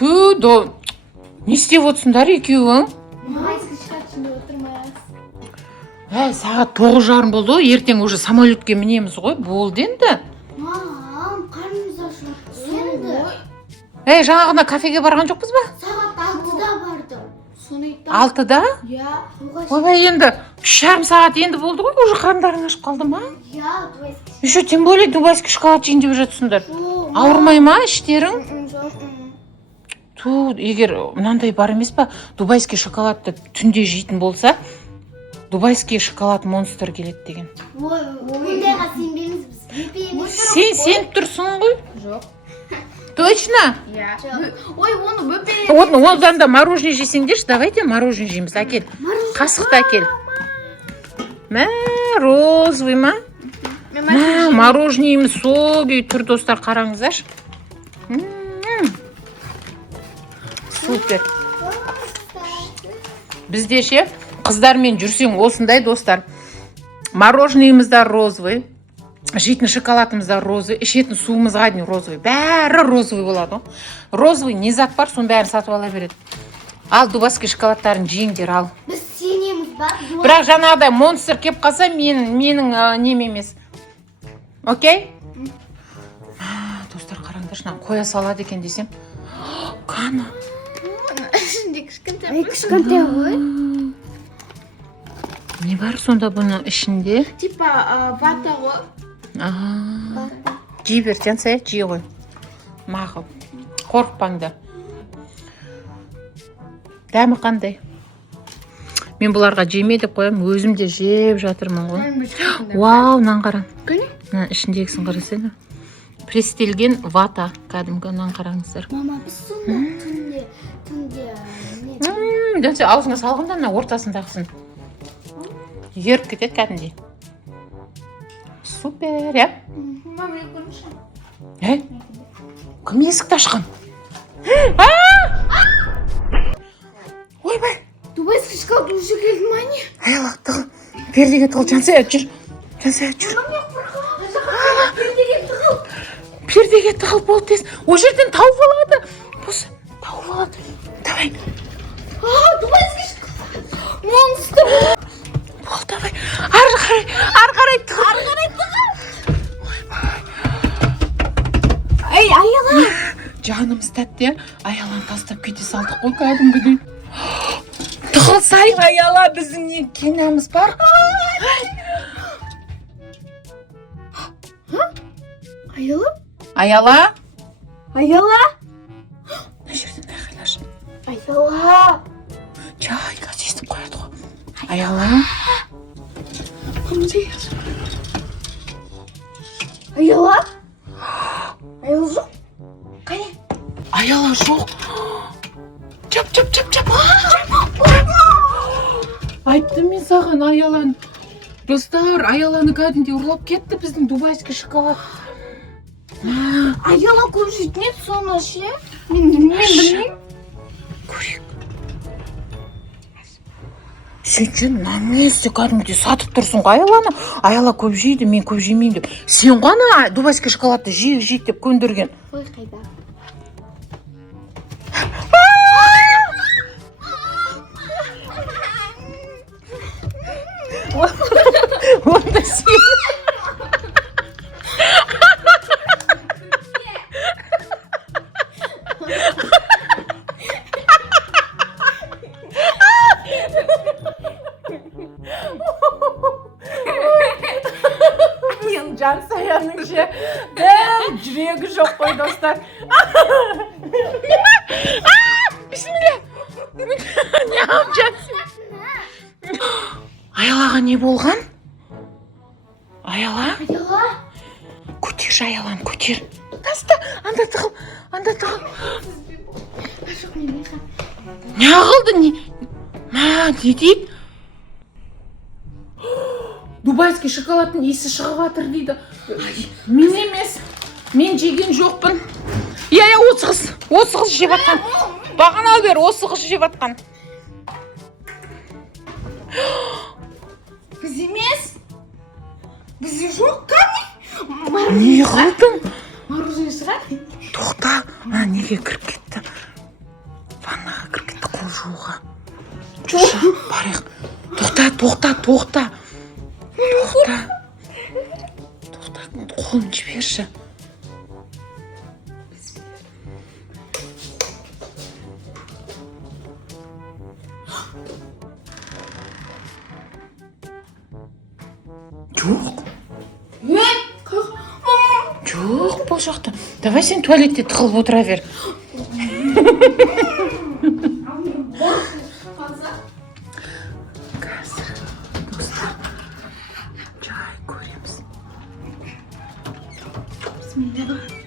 Не істеп отырсыңдар екеуің? Майский шкафчында отырмыз. Сағат 9:30 болды ғой, ертең уже самолетке мінеміз ғой, болды енді. Мам, қарнымыз ашып енді. Жаңағына кафеге барған жоқпыз ба? Сағат 6-да бардым. Соны айтам. 6-да? Иә. Ойбай, енді 3,5 сағат енді болды ғой, уже қарындарың ашып қалды ма? Иә, дубайский. Еще тем более дубайский шоколад жейін деп жатсыңдар. Ауырмай ма іштерің? Егер мынандай бар емес па, дубайский шоколадты түнде жейтін болса, дубайский шоколад монстр келеді деген. Ондайға сенбейміз біз. Сеніп тұрсың ғой? Жоқ. Точно? Иә. Ой, оны бөпе. Одан да мороженое жесеңдерші, давайте мороженое жейміз, әкел. Қасықты әкел. Мә, розовый ма? Мә, мороженейіміз согей тұр, достар, қараңыздаршы. Супер. Бізде ше, қыздармен жүрсең осындай, достар. Мороженейіміз да розовый. Жейтін шоколадымыз да розовый, ішетін суымызға дейін розовый. Бәрі розовый болады. Розовый не зат бар, соның бәрін сатып ала береді. Ал дубайский шоколадтарын жеңдер ал. Біз сенеміз ба? Бірақ жаңағыдай монстр кеп қалса, менің нем емес. Окей? Достар, қараңдаршы, қоя салады екен десем. Қаны. Ішінде кішкентай ғой. Не бар сонда бұның ішінде? Типа вата ғой. Жей бер, жансая, жей ғой. Мақыл. Қорықпаңда. Дәмі қандай? Мен бұларға жеме деп қоям, өзім де жеп жатырмын ғой. Вау, нан қара. Ішіндегісін қарасайда. Престелген вата, кәдімгі, нан қараңыздар. Мама, біз сонда түнде. Жансая, аузыңа салғанда, ортасындағысын. Еріп кетеді кәдімдей. Супер, я? Мама, я көрмешім. Кім есікті ашқан? Ойбай! Дубайский шоколад уже келді ма не? Аяла, тығыл. Пердеге тығыл, Жансая, жүр. Жансая, жүр. Пердеге тығыл, болды тез. О жерден тауып алады. Бос, тауып алады. Давай. Дубайский шоколад. Монстр. Бол, давай. Ары қарай тығыл. Эй, Аяла. Жанымыз тәтті, Аяланы тастап кете салдық қой кәдімгідей. Тығылсайық, Аяла, біздің не кенәміз бар. Аяла? Аяла? Аяла? Мына жерден айқайлашы. Аяла. Жай, қазір естіп қояды ғой. Аяла? Аяла? Аяла жоқ? Қане? Аяла жоқ. Жап. Айттым мен саған Аяланы. Достар, Аяланы кәдімде ұрлап кетті біздің дубайский шоколад. Аяла көп жейтін еді соны ше. Мен білмеймін. Көрейік. Сен үшін наместе кәдімде сатып тұрсың ғой Аяланы. Аяла көп жейді, мен көп жемеймін деп. Сен ғана дубайский шоколадты жейік деп көндірген. Ой, қайда? Онда сен. Жансаяның ше, дәм жүрегі жоқ қой, достар. Бисмилля. Не алып жатсың? Аялаға не болған? Аяла? Аяла? Көтер Аяланы, көтер. Таста, анда тығыл. Не қылды, не? Не дейді? Дубайский шоколадтың иісі шығып жатыр дейді. Мен емес. Мен жеген жоқпын. Иә, осы қыз жеп жатқан. Бағана бер, осы қыз жеп жатқан. Біз емес. Бізде жоқ қане? Не қылдың? Мороженое шығар? Тоқта, неге кіріп кетті? барайық. Тоқта. Қолын жіберші. Жоқ. Жоқ, бұл жақта. Давай сен туалетте тығылып отыра бер. Қазір, достар, жай көреміз.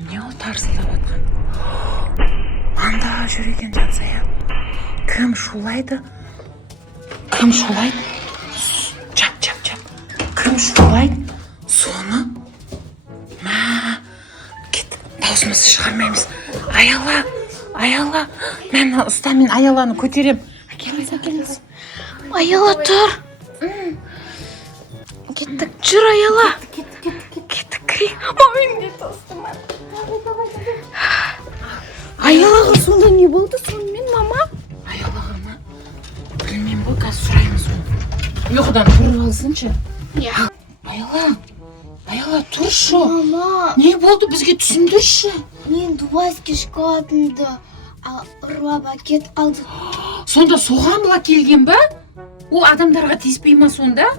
Не ол тарсылдап атқан? Анда жүр екен Жансая. Кім шулайды? Чап. Кім шулайды? Соны? Кет, даусымызды шығармаймыз. Аяла. Мен ұста, мен Аяланы көтерем. Әкеліңіз. Аяла тұр. Кеттік, жүр Аяла. Кеттік, кірейік. Мамин не тостым. Аялаға сонда не болды сонымен, мама? Аялаға ма? Білмеймін ғой, қазір сұраймыз оны. Ұйқыдан тұрып алсыншы. Аяла, тұршы. Мама, Не болды, бізге түсіндірші. мен дубайский шоколадымды ұрлап әкет алды. Сонда соған бұла келген ба? Ол адамдарға тиіспей ма сонда?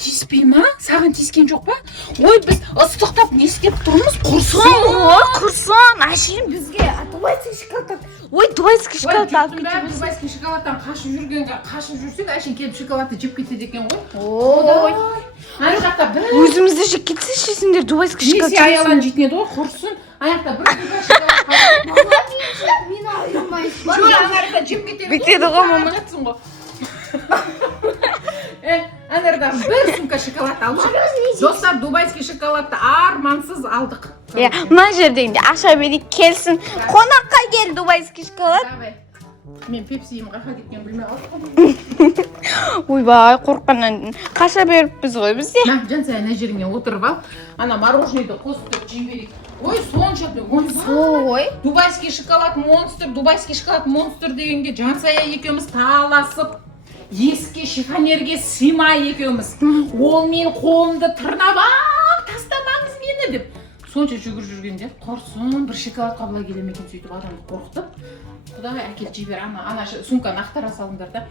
Тиіспей ма? Саған тиіскен жоқ па? Ой, біз ыстықтап не істеп тұрмыз? Құрсын, әшейін бізге дубайский шоколад. Ой, дубайский шоколад алып кетеміз. Дубайский шоколадтан қашып жүрсек, әшейін келіп шоколадты жеп кетеді екен ғой. Ой, Ана жақта бір... өзімізді жеп кетсінші, сендер дубайский шоколад. Несі Аялан жейтін еді ғой, құрсын. Аяқта бір шоколад қалып. Мен айырмайсың. Жүр, анарда жеп кетеді ғой. Бүйтеді ғой, мама. Жатсың ғой. Анардан бір сумка шоколад алып. Достар, дубайский шоколадты армансыз алдық. Мына жерден де ақша берейік, келсін. Қонаққа кел дубайский шоколад. Давай. Мен пепсиім қаша кеткен білмей қалдым. Ойбай, қорққаннан қаша беріппіз ғой бізде. Жансая, ана жеріңе отырып ал. Ана мороженойды қосып жей берейік. Ой, сонша. Ой. Дубайский шоколад монстр дегенге Жансая екеуміз таласып, есікке шифонерге сыймай екеуміз. Ол мен қолымды тырнап, тастамаңыз мені деп. Сонша жүгір жүргенде, құрсын, бір шоколад қабыла келемекен сөйтіп адамды қорқытып. Құдай әкел жібер, ана сумканы ақтара салыңдар да,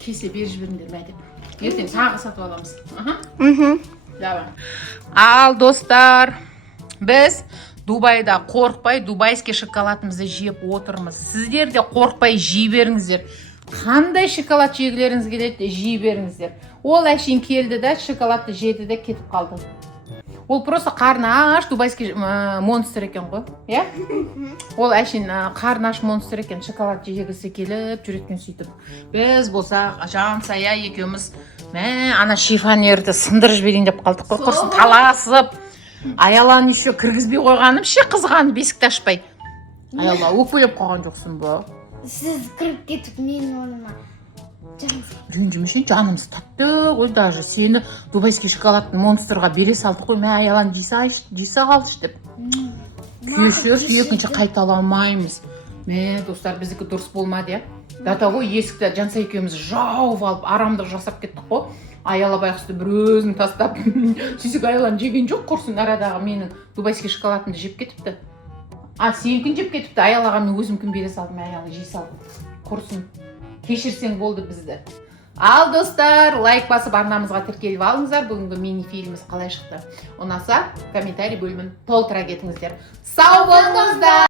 кесе бер жіберіңдер ме деп. Ертең тағы сатып аламыз. Давай. Ал, достар, біз Дубайда қорқпай дубайский шоколадымызды жеп отырмыз. Сіздер де қорқпай жей беріңіздер. Қандай шоколад жегілеріңіз келеді, жей беріңіздер. Ол әшейін келді да, шоколадты жеді де кетіп қалды. Ол просто қарны аш дубайский монстр екен ғой, иә? Ол әшейін қарны аш монстр екен, шоколад жегісі келіп жүреткен сөйтіп. Біз болсақ, Жансая екеуміз, ана шифонерді сындырып жіберейін деп қалдық қой, құрсын таласып. Аяланы еще кіргізбей қойғаным ше, қызғаны бесікті ашпай. Аяла, өкпелеп қойған жоқсың ба? Сіз кіріп кетіп мен орныма. Ренжімешін, жанымыз татты ғой, даже сені дубайский шоколадты монстрға бере салдық қой, мә Аяланы жейса қалыш деп. Кешір, екінші қайталамаймыз. Мә, достар, біздікі дұрыс болмады, я? Дата ғой, есікті Жансая екеуміз жауып алып, арамдық жасап кеттік қой. Аяла байқысты бір өзін тастап, сөйтсек Аяланы жеген жоқ, құрсын арадағы менің дубайский шоколадымды жеп кетіпті. Сенікін жеп кетіпті, Аялаға мен өзімкін бере салдым, Аялы жей салдым. Құрсын, кешірсең болды бізді. Ал, достар, лайк басып арнамызға тіркеліп алыңыздар. Бүгінгі мини-фильміміз қалай шықты? Ұнаса, комментарий бөлімін толтыра кетіңіздер. Сау болыңыздар!